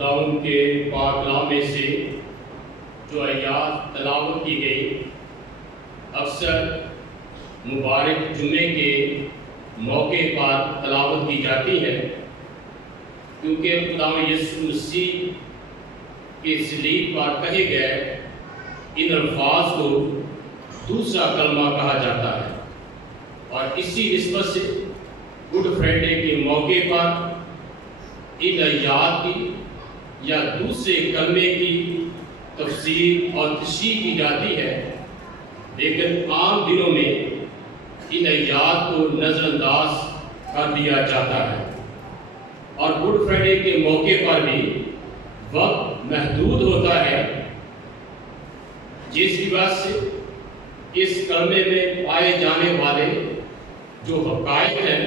خداوند کے پاک کلام میں سے جو آیات تلاوت کی گئی اکثر مبارک جمعے کے موقع پر تلاوت کی جاتی ہے، کیونکہ خداوند یسوع مسیح کے صلیب پر کہے گئے ان الفاظ کو دوسرا کلمہ کہا جاتا ہے، اور اسی نسبت سے گڈ فرائیڈے کے موقع پر ان آیات کی یا دوسرے کلمے کی تفسیر اور تشریح کی جاتی ہے، لیکن عام دنوں میں ان آیات کو نظر انداز کر دیا جاتا ہے، اور گڈ فرائیڈے کے موقع پر بھی وقت محدود ہوتا ہے، جس کی وجہ سے اس کلمے میں پائے جانے والے جو حقائق ہیں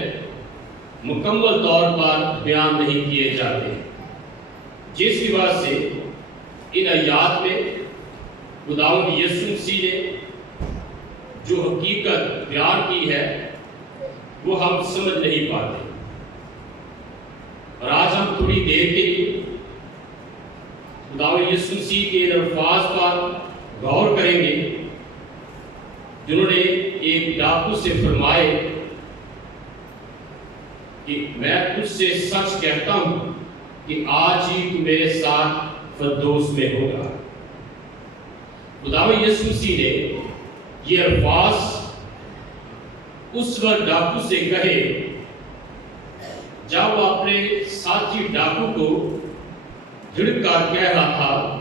مکمل طور پر بیان نہیں کیے جاتے، جس کی وجہ سے ان آیات میں خداوند یسوع مسیح نے جو حقیقت بیان کی ہے وہ ہم سمجھ نہیں پاتے، اور آج ہم تھوڑی دیر کے لیے خداوند یسوع مسیح کے الفاظ پر غور کریں گے، جنہوں نے ایک ڈاکو سے فرمائے کہ میں تجھ سے سچ کہتا ہوں کہ آج ہی تو میرے ساتھ فردوس میں ہوگا۔ خداوند یسوع مسیح نے یہ الفاظ اس وقت ڈاکو سے کہے جب وہ اپنے ساتھی ڈاکو کو جھڑک کر کہہ رہا تھا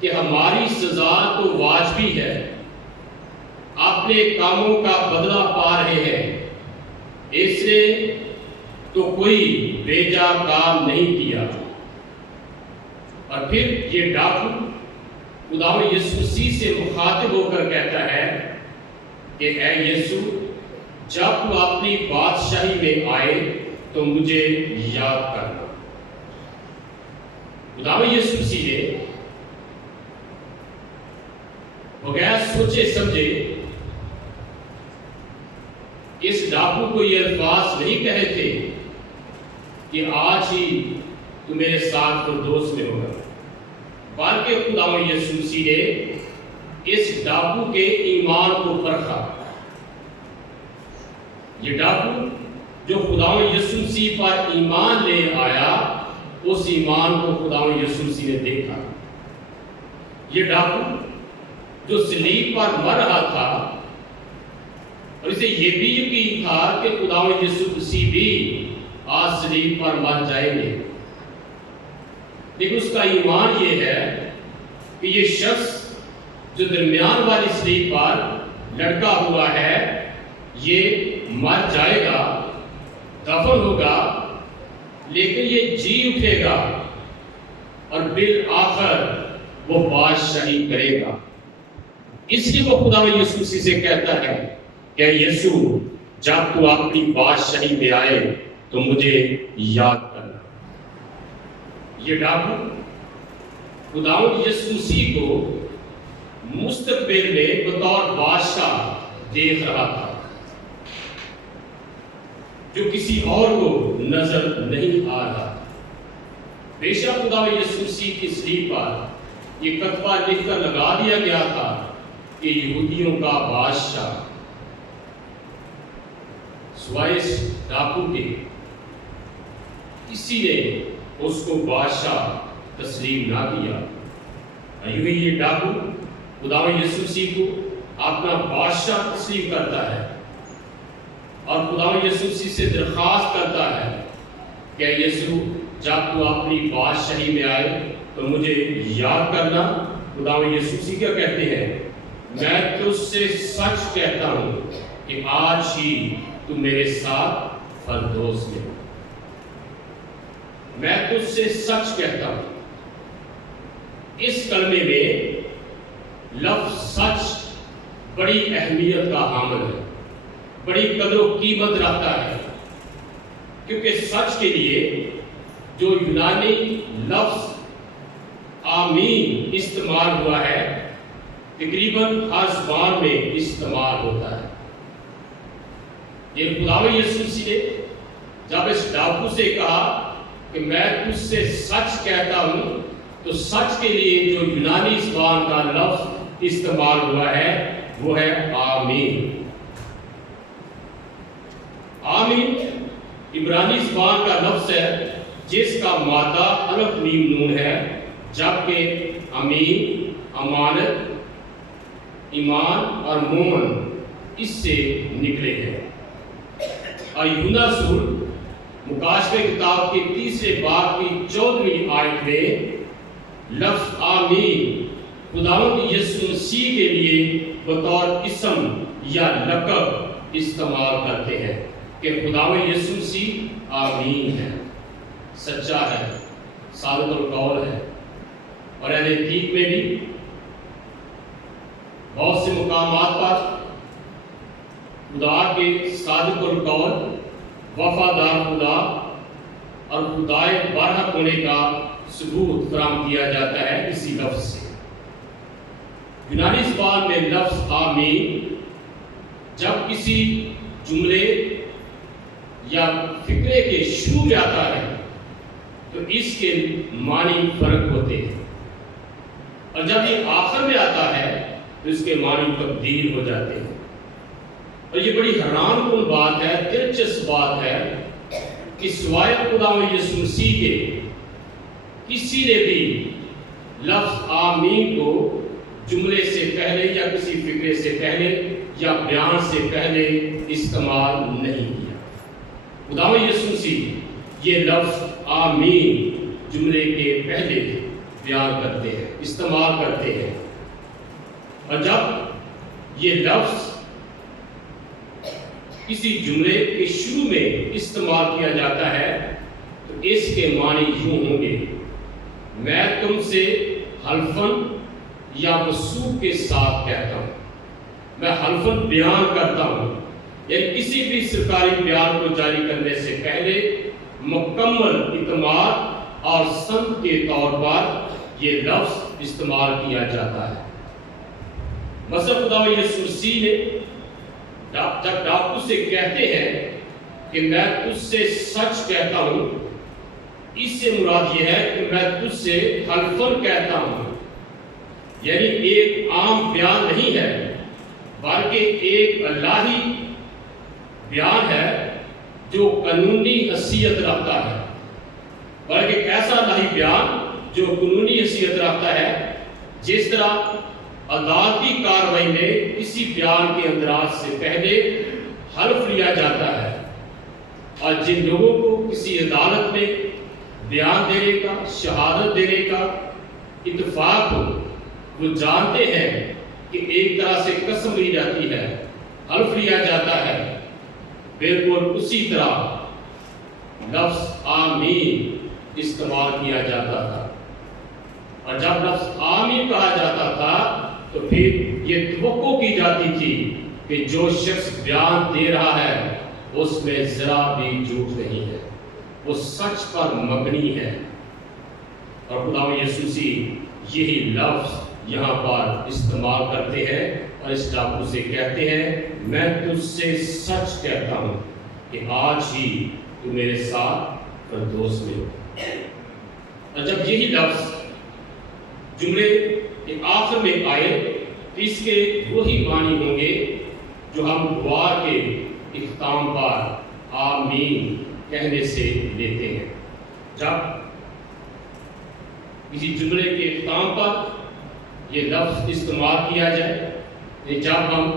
کہ ہماری سزا تو واجبی ہے، اپنے کاموں کا بدلہ پا رہے ہیں، اس نے تو کوئی بیجا کام نہیں کیا۔ اور پھر یہ ڈاکو خداوند یسوع مسیح سے مخاطب ہو کر کہتا ہے کہ اے یسوع، جب تو اپنی بادشاہی میں آئے تو مجھے یاد کرنا۔ خداوند یسوع مسیح نے بغیر سوچے سمجھے اس ڈاکو کو یہ الفاظ نہیں کہے تھے کہ آج ہی تو میرے ساتھ فردوس میں ہوگا، بلکہ خداوند یسوع مسیح نے اس ڈاکو کے ایمان کو پرکھا۔ یہ ڈاکو جو خداوند یسوع مسیح پر ایمان لے آیا، اس ایمان کو خداوند یسوع مسیح نے دیکھا۔ یہ ڈاکو جو صلیب پر مر رہا تھا، اور اسے یہ بھی یقین تھا کہ خداوند یسوع مسیح بھی آج صلیب پر مر جائیں گے، لیکن اس کا ایمان یہ ہے کہ یہ شخص جو درمیان والی صلیب پر لٹکا ہوا ہے یہ مر جائے گا، دفن ہوگا، لیکن یہ جی اٹھے گا اور بالآخر وہ بادشاہی کرے گا۔ اس لیے وہ خداوند یسوع مسیح سے کہتا ہے کہ یسوع، جب تو اپنی بادشاہی میں آئے تو مجھے یاد کرنا۔ یہ ڈاکو خداوند یسوع مسیح کو مستقبل میں بطور بادشاہ دیکھ رہا تھا، جو کسی اور کو نظر نہیں آ رہا۔ بے شک خداوند یسوع مسیح کی صلیب پر یہ کتبہ لکھ کر لگا دیا گیا تھا کہ یہودیوں کا بادشاہ، سوائے اس ڈاکو کے کسی نے اس کو بادشاہ تسلیم نہ کیا۔ یوں ہی یہ ڈاکو خداوند یسوع مسیح کو اپنا بادشاہ تسلیم کرتا ہے، اور خداوند یسوع مسیح سے درخواست کرتا ہے کہ یسوع، جب تو اپنی بادشاہی میں آئے تو مجھے یاد کرنا۔ خداوند یسوع مسیح کیا کہتے ہیں؟ میں تجھ سے سچ کہتا ہوں کہ آج ہی تو میرے ساتھ فردوس میں۔ میں تجھ سے سچ کہتا ہوں۔ اس کلمے میں لفظ سچ بڑی اہمیت کا حامل ہے، بڑی قدر و قیمت رکھتا ہے، کیونکہ سچ کے لیے جو یونانی لفظ آمین استعمال ہوا ہے تقریباً ہر زبان میں استعمال ہوتا ہے۔ یہ خداوند یسوع مسیح نے جب اس ڈاکو سے کہا کہ میں تجھ سے سچ کہتا ہوں، تو سچ کے لیے جو یونانی زبان کا لفظ استعمال ہوا ہے وہ ہے آمین۔ آمین عبرانی زبان کا لفظ ہے جس کا مادہ الف میم نون ہے، جبکہ امین، امانت، ایمان اور مومن اس سے نکلے ہیں۔ یوحنا رسول مکاشفہ کتاب کے 3 باب کی 14ویں آیت میں لفظ آمین خداوند یسوع مسیح کے لیے بطور اسم یا لقب استعمال کرتے ہیں کہ خداوند یسوع مسیح آمین ہے، سچا ہے، صادق القول ہے۔ اور اہل حدیث میں بھی بہت سے مقامات پر خدا کے صادق القول، وفادار خدا اور خدائے برحق ہونے کا ثبوت فراہم کیا جاتا ہے اسی لفظ سے۔ یونانی زبان میں لفظ آمین جب کسی جملے یا فقرے کے شروع میں آتا ہے تو اس کے معنی فرق ہوتے ہیں، اور جب یہ آخر میں آتا ہے تو اس کے معنی تبدیل ہو جاتے ہیں۔ اور یہ بڑی حیران کن بات ہے، دلچسپ بات ہے کہ سوائے خداوند یسوع مسیح کے کسی نے بھی لفظ آمین کو جملے سے پہلے یا کسی فقرے سے پہلے یا بیان سے پہلے استعمال نہیں کیا۔ خداوند یسوع مسیح یہ لفظ آمین جملے کے پہلے بیان کرتے ہیں، استعمال کرتے ہیں، اور جب یہ لفظ کسی جملے کے شروع میں استعمال کیا جاتا ہے تو اس کے معنی یوں ہوں گے: میں تم سے حلفاً یا وثوق کے ساتھ کہتا ہوں، میں حلفاً بیان کرتا ہوں، یعنی کسی بھی سرکاری بیان کو جاری کرنے سے پہلے مکمل اعتماد اور سند کے طور پر یہ لفظ استعمال کیا جاتا ہے۔ مثلا خداوند یسوع مسیح نے جب ڈاکو سے کہتے ہیں کہ میں تجھ سے سچ کہتا ہوں، اس سے مراد یہ ہے کہ میں تجھ سے حلفاً کہتا ہوں، یعنی ایک عام بیان نہیں ہے بلکہ ایک الہی بیان ہے جو قانونی حیثیت رکھتا ہے، بلکہ ایک ایسا الہی بیان جو قانونی حیثیت رکھتا ہے جس طرح عدالتی کارروائی میں کسی بیان کے اندراج سے پہلے حلف لیا جاتا ہے، اور جن لوگوں کو کسی عدالت میں بیان دینے کا، شہادت دینے کا اتفاق ہو، وہ جانتے ہیں کہ ایک طرح سے قسم لی جاتی ہے، حلف لیا جاتا ہے۔ بالکل اسی طرح لفظ آمین استعمال کیا جاتا تھا، اور جب لفظ آمین کہا جاتا تھا تو پھر یہ توقع کی جاتی تھی کہ جو شخص بیان دے رہا ہے اس میں ذرا بھی جھوٹ نہیں ہے، وہ سچ پر مبنی ہے۔ اور خداوند یسوع مسیح یہی لفظ یہاں پر استعمال کرتے ہیں اور اس ڈاکو سے کہتے ہیں میں تجھ سے سچ کہتا ہوں کہ آج ہی تو میرے ساتھ فردوس میں ہو۔ اور جب یہی لفظ جملے کے آخر میں آئے تو اس کے وہی معنی ہوں گے جو ہم دعا کے اختتام پر آمین کہنے سے لیتے ہیں۔ جب کسی جملے کے اختتام پر یہ لفظ استعمال کیا جائے، جب ہم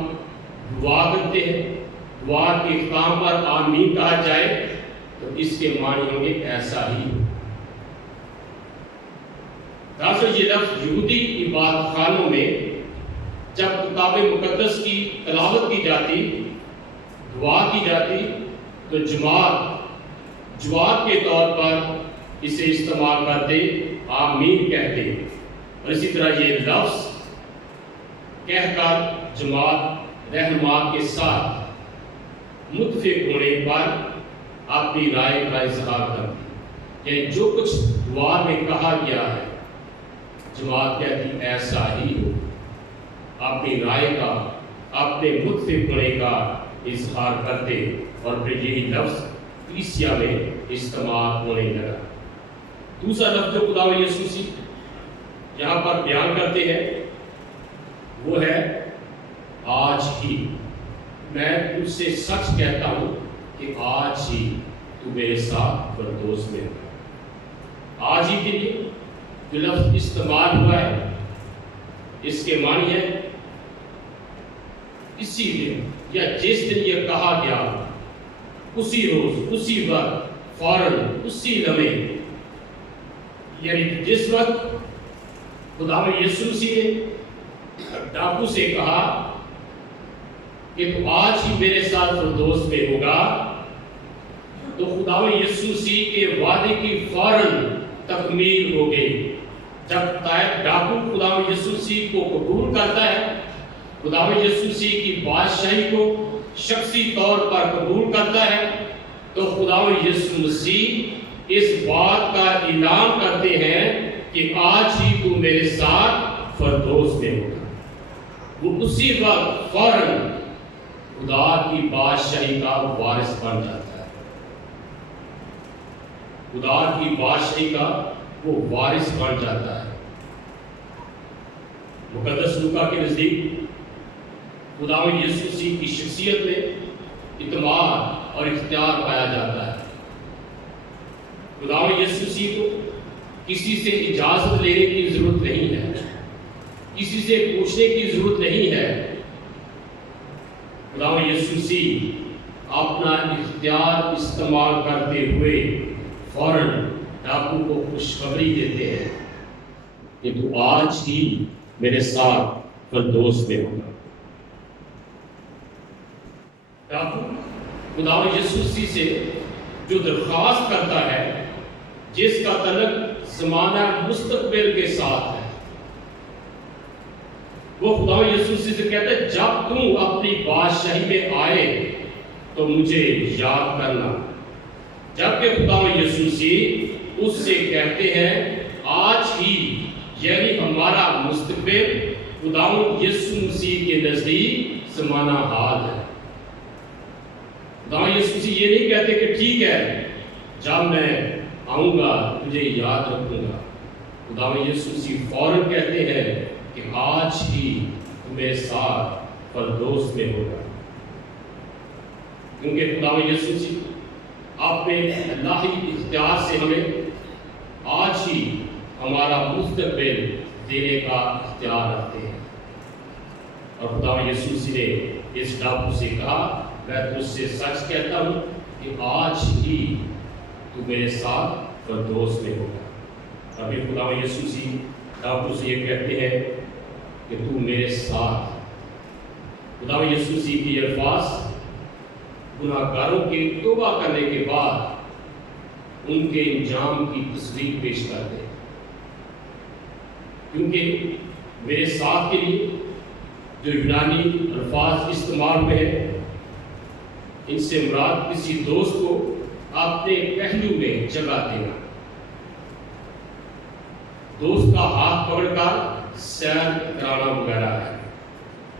دعا کرتے ہیں، دعا کے اختتام پر آمین کہا جائے تو اس کے معنی ہوں گے ایسا ہی۔ دراصل یہ لفظ یہودی عبادت خانوں میں جب کتاب مقدس کی تلاوت کی جاتی، دعا کی جاتی، تو جواب کے طور پر اسے استعمال کرتے، آمین کہتے، اور اسی طرح یہ لفظ کہہ کر جماعت رہنما کے ساتھ متفق ہونے پر اپنی رائے کا اظہار کرتی، یعنی جو کچھ دعا میں کہا گیا ہے جماعت کہتی ایسا ہی ہو، اپنی رائے کا، اپنے متفق ہونے کا اظہار کرتے، اور پھر یہی لفظ کلیسیا میں استعمال ہونے لگا۔ دوسرا لفظ جو خدا یسوع مسیح یہاں پر بیان کرتے ہیں وہ ہے آج ہی۔ میں تجھ سے سچ کہتا ہوں کہ آج ہی تو میرے ساتھ فردوس میں ہوگا۔ آج ہی کے لیے جو لفظ استعمال ہوا ہے اس کے معنی ہے اسی دن یا جس دن یہ کہا گیا اسی روز، اسی وقت، فوراً، اسی لمحے، یعنی جس وقت خدا یسوع مسیح نے ڈاکو سے کہا کہ تو آج ہی میرے ساتھ فردوس میں ہوگا، تو خدا یسوع مسیح کے وعدے کی فوراً تکمیل ہو گئی۔ جب ڈاکو خدا یسوع مسیح کو قبول کرتا ہے، خدا یسوع مسیح کی بادشاہی کو شخصی طور پر قبول کرتا ہے، تو خدا یسوع مسیح اس بات کا اعلان کرتے ہیں کہ آج ہی تو میرے ساتھ فردوس میں ہوگا۔ وہ اسی وقت فوراً خدا کی بادشاہی کا وارث بن جاتا ہے۔ خدا کی بادشاہی کا وہ وارث بن جاتا ہے۔ مقدس لوکا کے نزدیک خدا یسوع مسیح کی شخصیت میں اعتماد اور اختیار پایا جاتا ہے۔ خدا یسوع مسیح کو کسی سے اجازت لینے کی ضرورت نہیں ہے، کسی سے پوچھنے کی ضرورت نہیں ہے۔ خدا یسوع مسیح اپنا اختیار استعمال کرتے ہوئے فوراً ڈاکو کو خوشخبری دیتے ہیں کہ تو آج ہی میرے ساتھ فردوس میں ہوگا۔ ڈاکو خدا یسوع مسیح سے جو درخواست کرتا ہے، جس کا تعلق زمانہ مستقبل کے ساتھ ہے، وہ خدا یسوع مسیح سے کہتا ہے جب تم اپنی بادشاہی میں آئے تو مجھے یاد کرنا۔ جبکہ خدا یسوع مسیح اس سے کہتے ہیں آج ہی، یعنی ہمارا مستقبل خدا یسوع مسیح کے نزدیک زمانہ حال ہے۔ خدا یسوع مسیح یہ نہیں کہتے کہ ٹھیک ہے جب میں آؤں گا تجھے یاد رکھوں گا۔ خدا یسوع مسیح فوراً کہتے ہیں کہ آج ہی میرے ساتھ فردوس میں ہوگا، کیونکہ خدا یسوع مسیح اپنے الہی اختیار سے ہمیں آج ہی ہمارا مستقبل دینے کا اختیار رکھتے ہیں۔ اور خدا یسوع مسیح نے اس ڈاکو سے کہا میں تجھ سے سچ کہتا ہوں کہ آج ہی تو میرے ساتھ فردوس میں ہوگا۔ ابھی خدا یسوع مسیح ڈاکو سے یہ کہتے ہیں کہ تو میرے ساتھ۔ خدا یسوع مسیح کی الفاظ گناہ گاروں کے توبہ کرنے کے بعد ان کے انجام کی تصویر پیش کرتے ہیں، کیونکہ میرے ساتھ کے لیے جو یونانی الفاظ استعمال ہوئے ہیں ان سے مراد کسی دوست کو اپنے پہلو میں جگہ دینا، دوست کا ہاتھ پکڑ کر سیر کرانا وغیرہ ہے۔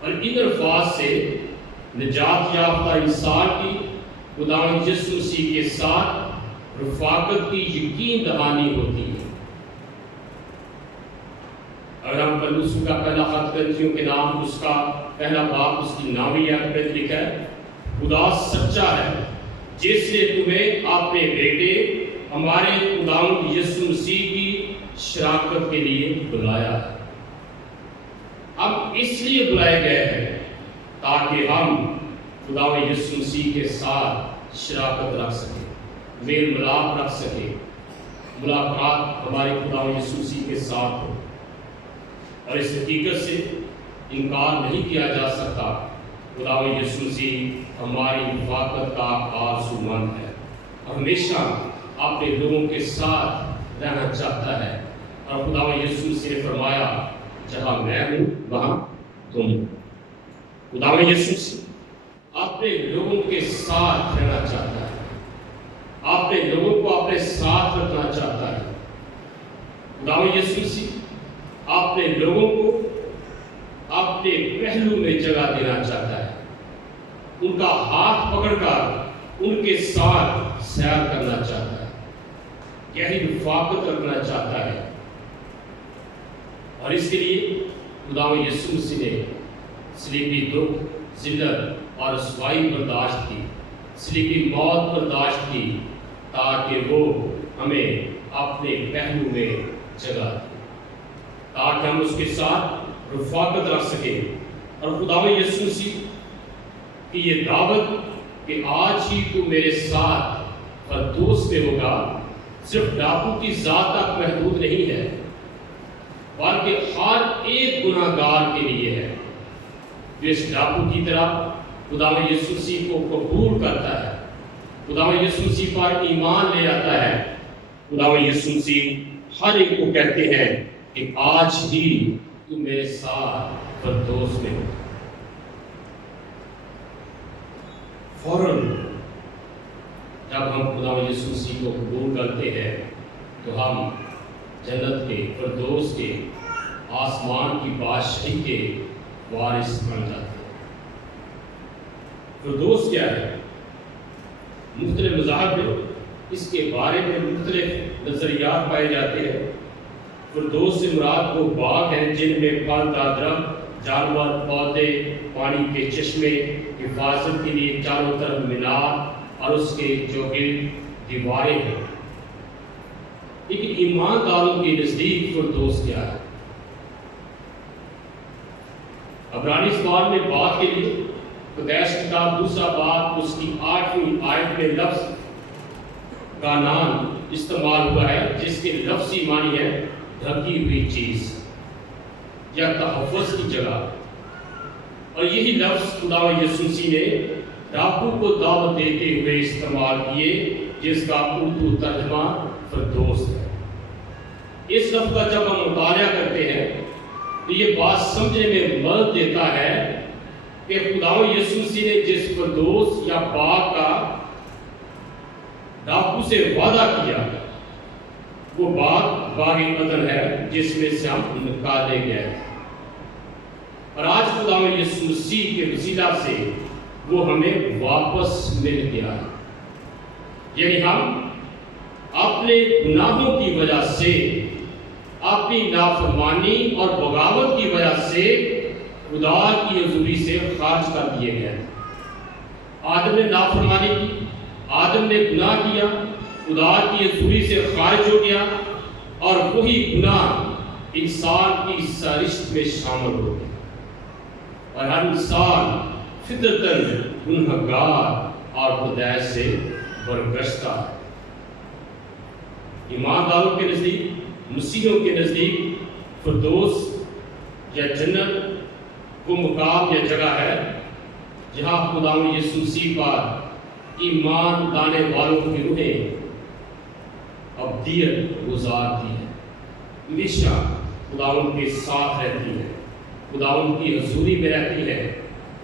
اور ان الفاظ سے نجات یافتہ انسان کی خدا یسوع مسیح کے ساتھ رفاقت کی یقین دہانی ہوتی ہے۔ اگر ہم پولس کا پہلا خط کرنتھیوں کے نام اس کا پہلا باب اس کی نامی آیت میں لکھا ہے خدا سچا ہے جس نے تمہیں اپنے بیٹے ہمارے خدا یسوع مسیح کی شراکت کے لیے بلایا ہے۔ ہم اس لیے بلائے گئے ہیں تاکہ ہم خدا یسوع مسیح کے ساتھ شراکت رکھ سکیں، میل ملاپ رکھ سکیں، ملاقات ہمارے خدا یسوع مسیح کے ساتھ ہو۔ اور اس حقیقت سے انکار نہیں کیا جا سکتا خدا یسوع مسیح ہماری رفاقت کا آرزو مند ہے، ہمیشہ اپنے لوگوں کے ساتھ رہنا چاہتا ہے۔ اور خدا یسوع مسیح نے فرمایا جہاں میں ہوں وہاں تم ہو۔ خدا یسوع مسیح اپنے لوگوں کے ساتھ رہنا چاہتا ہے، اپنے لوگوں کو اپنے ساتھ رکھنا چاہتا ہے۔ خدا یسوع مسیح اپنے لوگوں کو اپنے پہلو میں جگہ دینا چاہتا ہے، ان کا ہاتھ پکڑ کر ان کے ساتھ سیر کرنا چاہتا ہے۔ گہری رفاقت رکھنا چاہتا ہے، اور اس کے لیے خداوند یسوع مسیح نے صلیبی دکھ، ذلت اور رسوائی برداشت کی، صلیبی موت برداشت کی، تاکہ وہ ہمیں اپنے پہلو میں جگہ دے، تاکہ ہم اس کے ساتھ رفاقت رکھ سکیں۔ اور خداوند یسوع مسیح کی یہ دعوت کہ آج ہی تو میرے ساتھ فردوس میں ہوگا، صرف ڈاکو کی ذات تک محدود نہیں ہے، بلکہ ہر ایک گناہ گار کے لیے ہے جو اس ڈاکو کی طرح خداوند یسوع مسیح کو قبول کرتا ہے، خداوند یسوع مسیح پر ایمان لے آتا ہے۔ خداوند یسوع مسیح ہر ایک کو کہتے ہیں کہ آج ہی تو میرے ساتھ فردوس میں ہو۔ فوراً جب ہم خداوند یسوع مسیح کو قبول کرتے ہیں تو ہم جنت کے، فردوس کے، آسمان کی بادشاہی کے وارث بن جاتے ہیں۔ فردوس کیا ہے؟ مختلف مذاہب میں اس کے بارے میں مختلف نظریات پائے جاتے ہیں۔ فردوس سے مراد وہ باغ ہیں جن میں پھل دار درخت، جانور، پودے، پانی کے چشمے، حفاظت کے لیے چاروں طرف مینار اور اس کے چوگرد دیواریں ہیں۔ لیکن ایمانداروں کے نزدیک فردوس کیا ہے؟ عبرانی سوال میں بات کے لیے قدیس کتاب دوسرا باب اس کی 8ویں آیت میں لفظ کانان استعمال ہوا ہے، جس کے لفظی معنی ہے ڈھکی ہوئی چیز یا تحفظ کی جگہ، اور یہی لفظ خداوند یسوع مسیح نے ڈاکو کو دعوت دیتے ہوئے استعمال کیے، جس کا اردو ترجمہ فردوس ہے۔ اس لفظ کا جب ہم مطالعہ کرتے ہیں تو یہ بات سمجھنے میں مدد دیتا ہے کہ خداوند یسوع مسیح نے جس فردوس یا باغ کا ڈاکو سے وعدہ کیا، وہ باغ عدن ہے جس میں سے ہم نکالے گئے، اور آج خداوند یسوع مسیح کے وسیلہ سے وہ ہمیں واپس مل گیا ہے۔ یعنی ہم اپنے گناہوں کی وجہ سے، اپنی نافرمانی اور بغاوت کی وجہ سے خدا کی حضوری سے خارج کر دیے گئے۔ آدم نے نافرمانی کی، آدم نے گناہ کیا، خدا کی حضوری سے خارج ہو گیا، اور وہی گناہ انسان کی سرشت میں شامل ہو گیا، اور ہر انسان فطرتاً گنہگار اور خدا سے برگشتہ ہے۔ ایمانداروں کے نزدیک، مسیحیوں کے نزدیک فردوس یا جنت وہ مقام یا جگہ ہے جہاں خداوند یسوع مسیح پر ایمان لانے والوں کی روحیں ابدیت گزارتی ہیں، ہمیشہ خداوند کے ساتھ رہتی ہیں، خداوند کی حضوری میں رہتی ہے۔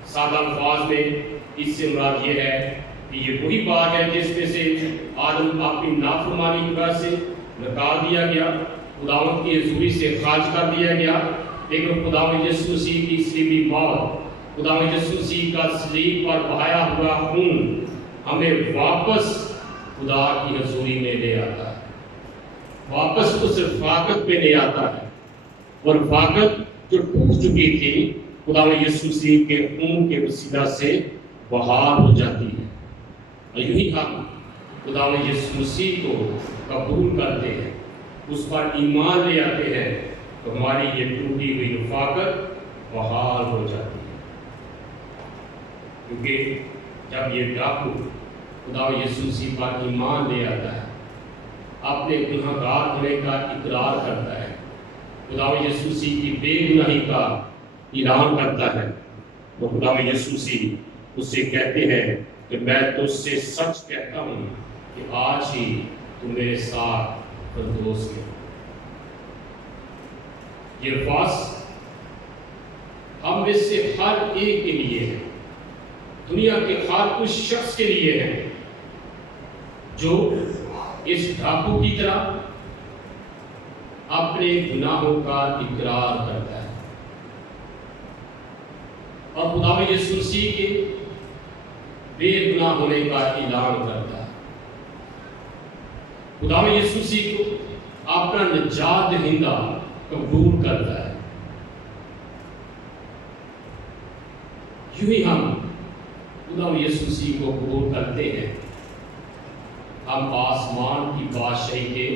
سادہ الفاظ میں اس سے مراد یہ ہے کہ یہ وہی باغ ہے جس میں سے آدم اپنی نافرمانی کی وجہ سے نکال دیا گیا، خداوند کی حضوری سے خارج کر دیا گیا، لیکن خداوند یسوع مسیح کی صلیبی موت، خداوند یسوع مسیح کا صلیب پر بہایا ہوا خون ہمیں واپس خدا کی حضوری میں لے آتا ہے، واپس اس رفاقت میں لے آتا ہے، اور رفاقت جو ٹوٹ چکی تھی خداوند یسوع مسیح کے خون کے وسیلہ سے بحال ہو جاتی ہے۔ اور یہی ہم خداوند یسوع مسیح کو قبول کرتے ہیں، اس پر ایمان لے آتے ہیں، تو ہماری یہ ٹوٹی ہوئی رفاقت بحال ہو جاتی ہے۔ کیونکہ جب یہ ڈاکو خداوند یسوع مسیح پر ایمان لے آتا ہے، اپنے گنہگار ہونے کا اقرار کرتا ہے، خداوند یسوع مسیح کی بے گناہی کا اعلان کرتا ہے، تو خداوند یسوع مسیح اس سے کہتے ہیں کہ میں تجھ سے سچ کہتا ہوں کہ آج ہی تو میرے ساتھ فردوس میں۔ یہ الفاظ ہم میں سے ہر ایک کے لیے ہے، دنیا کے ہر اس شخص کے لیے ہے جو اس ڈاکو کی طرح اپنے گناہوں کا اقرار کرتا ہے اور خداوند یسوع مسیح کے بے گناہ ہونے کا اعلان کرتا ہے۔ خدا یسوع مسیح کو اپنا نجات دہندہ قبول کرتا ہے، یوں ہی ہم خدا یسوع مسیح کو قبول کرتے ہیں، ہم آسمان کی بادشاہی کے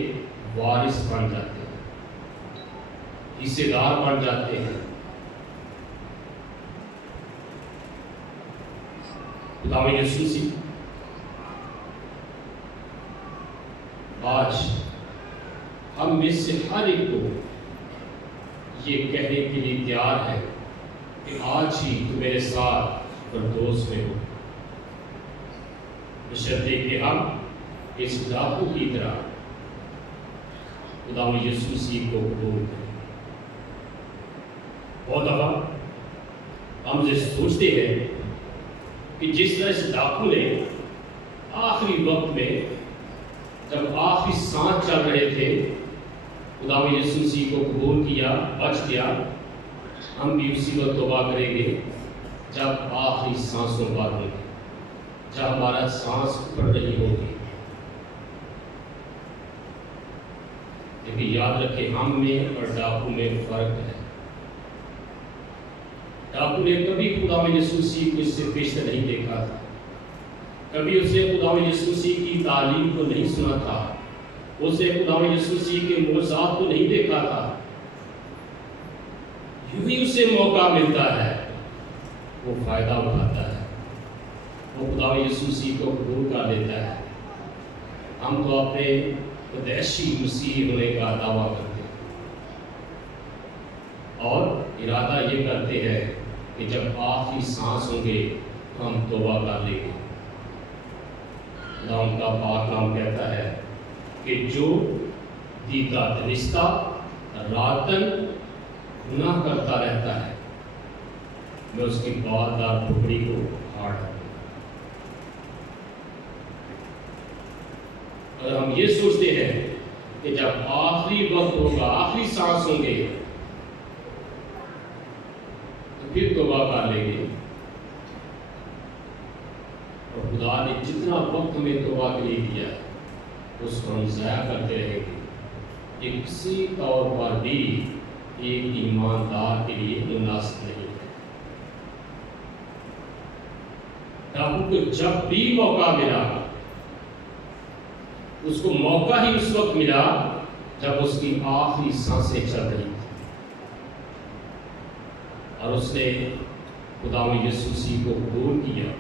وارث بن جاتے ہیں، حصے دار بن جاتے ہیں۔ خدا یسوع مسیح آج ہم میں سے ہر ایک کو یہ کہنے کے لیے تیار ہے کہ آج ہی تو میرے ساتھ فردوس میں ہو، بشرطے کہ ہم اس ڈاکو کی طرح خدا یسوع مسیح کو قبول کریں۔ بہت دفعہ ہم یہ سوچتے ہیں کہ جس طرح اس ڈاکو نے آخری وقت میں جب آخری سانس چل رہے تھے خدا یسوع مسیح کو قبول کیا، بچ گیا، ہم بھی اسی وقت توبہ کریں گے جب آخری سانسوں پر ہوں گے، جب ہمارا سانس پڑ رہی ہوگی۔ لیکن یاد رکھیں ہم میں اور ڈاکو میں فرق ہے۔ ڈاکو نے کبھی خدا یسوع مسیح کو اس سے پیشتر نہیں دیکھا تھا، کبھی اسے خدا یسوع مسیح کی تعلیم کو نہیں سنا تھا، اسے خدا یسوع مسیح کے معجزات کو نہیں دیکھا تھا۔ یوں ہی اسے موقع ملتا ہے وہ فائدہ اٹھاتا ہے، وہ خدا یسوع مسیح کو قبول کر لیتا ہے۔ ہم تو اپنے قدیسی مسیح ہونے کا دعویٰ کرتے ہیں اور ارادہ یہ کرتے ہیں کہ جب آخری سانس ہوں گے تو ہم توبہ کر لیں گے۔ خدا ان کا پاک نام کہتا ہے کہ جو دیدہ درستہ راتن گناہ کرتا رہتا ہے میں اس کی باردار ٹھوکری کو اکھاڑ دوں۔ اور ہم یہ سوچتے ہیں کہ جب آخری وقت ہوگا، آخری سانس ہوں گے تو پھر توبہ کر لیں گے، اور خدا نے جتنا وقت ہمیں توبہ کے لیے دیا اس کو ہم ضائع کرتے رہیں گے۔ یہ کسی طور پر بھی ایک ایماندار کے لیے مناسب نہیں ہے۔ ڈاکو کو جب بھی موقع ملا اس کو موقع ہی اس وقت ملا جب اس کی آخری سانسیں چل رہی تھی، اور اس نے خدا یسوع مسیح کو قبول کیا۔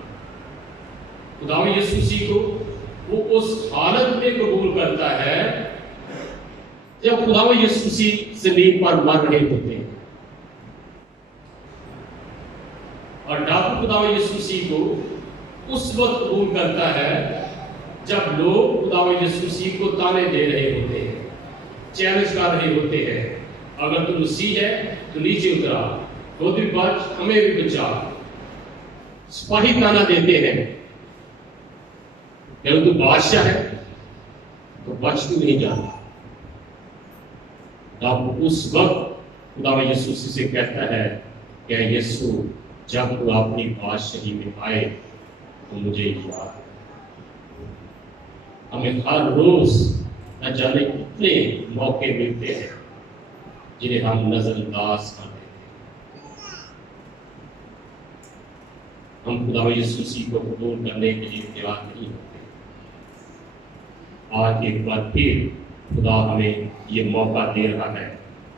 خدا یسوع مسیح کو وہ اس حالت میں قبول کرتا ہے جب خدا یسوع مسیح زمین پر مر رہے ہوتے ہیں، اور ڈاکو خدا یسوع مسیح کو اس وقت قبول کرتا ہے جب لوگ خدا یسوع مسیح کو تانے دے رہے ہوتے ہیں، چیلنج کر رہے ہوتے ہیں، اگر تو مسیح ہے تو نیچے اترا، خود بھی بچ، ہمیں بھی بچا۔ سپاہی تانا دیتے ہیں کہ تو بادشاہ ہے تو بچ تو نہیں جانا۔ ڈاکو اس وقت خدا یسوع مسیح سے کہتا ہے کہ یسوع جب تو اپنی بادشاہی میں آئے تو مجھے یاد۔ ہمیں ہر روز نہ جانے کتنے موقع ملتے ہیں جنہیں ہم نظر انداز کر دیتے ہیں۔ ہم خدا یسوع مسیح کو قبول کرنے کے لیے تیار نہیں ہوتے۔ آج ایک بار پھر خدا ہمیں یہ موقع دے رہا ہے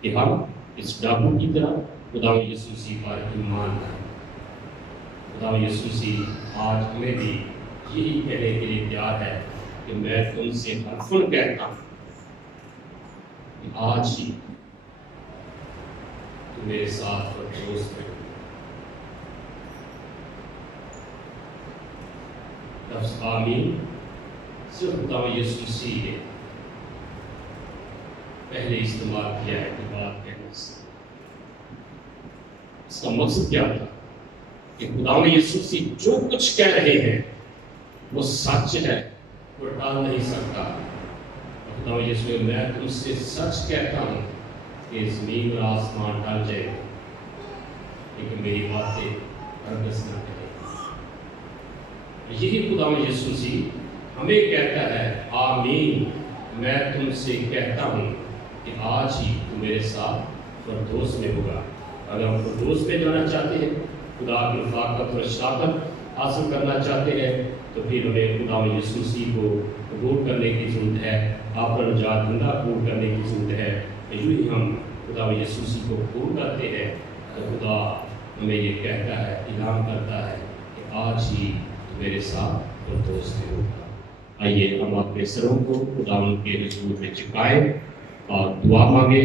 کہ ہم اس ڈاکو کی طرح خدا یسوع مسیح پر ایمان لائیں۔ خدا یسوع مسیح آج ہمیں بھی یہی کہنے کے لیے تیار ہے کہ میں تم سے حرفن کہتا ہوں کہ آج ہی تم میرے ساتھ فردوس میں ہو۔ لفظ آمین صرف خدا یسوع مسیح نے پہلے استعمال کیا ہے کہ بات کہنے سے۔ اس کا مقصد کیا تھا کہ خدا یسوع مسیح جو کچھ کہہ رہے ہیں وہ سچ ہے، وہ ٹال نہیں سکتا۔ خدا یسوع میں تم سے سچ کہتا ہوں کہ زمین اور آسمان ٹل جائے لیکن میری باتیں ہرگز نہ ٹلیں۔ یہی خدا یسوع مسیح ہمیں کہتا ہے آمین میں تم سے کہتا ہوں کہ آج ہی تم میرے ساتھ فردوس میں ہوگا۔ اگر ہم فردوس میں جانا چاہتے ہیں، خدا کی رفاقت اور شراکت حاصل کرنا چاہتے ہیں، تو پھر ہمیں خدا یسوع مسیح کو قبول کرنے کی ضرورت ہے، آپ کا نجات دہندہ قبول کرنے کی ضرورت ہے۔ یوں ہی ہم خدا یسوع مسیح کو قبول کرتے ہیں تو خدا ہمیں یہ کہتا ہے، اعلان کرتا ہے کہ آج ہی میرے ساتھ فردوس میں ہوگا۔ آئیے ہم اپنے سروں کو خدا کے حضور میں جھکائیں اور دعا مانگیں۔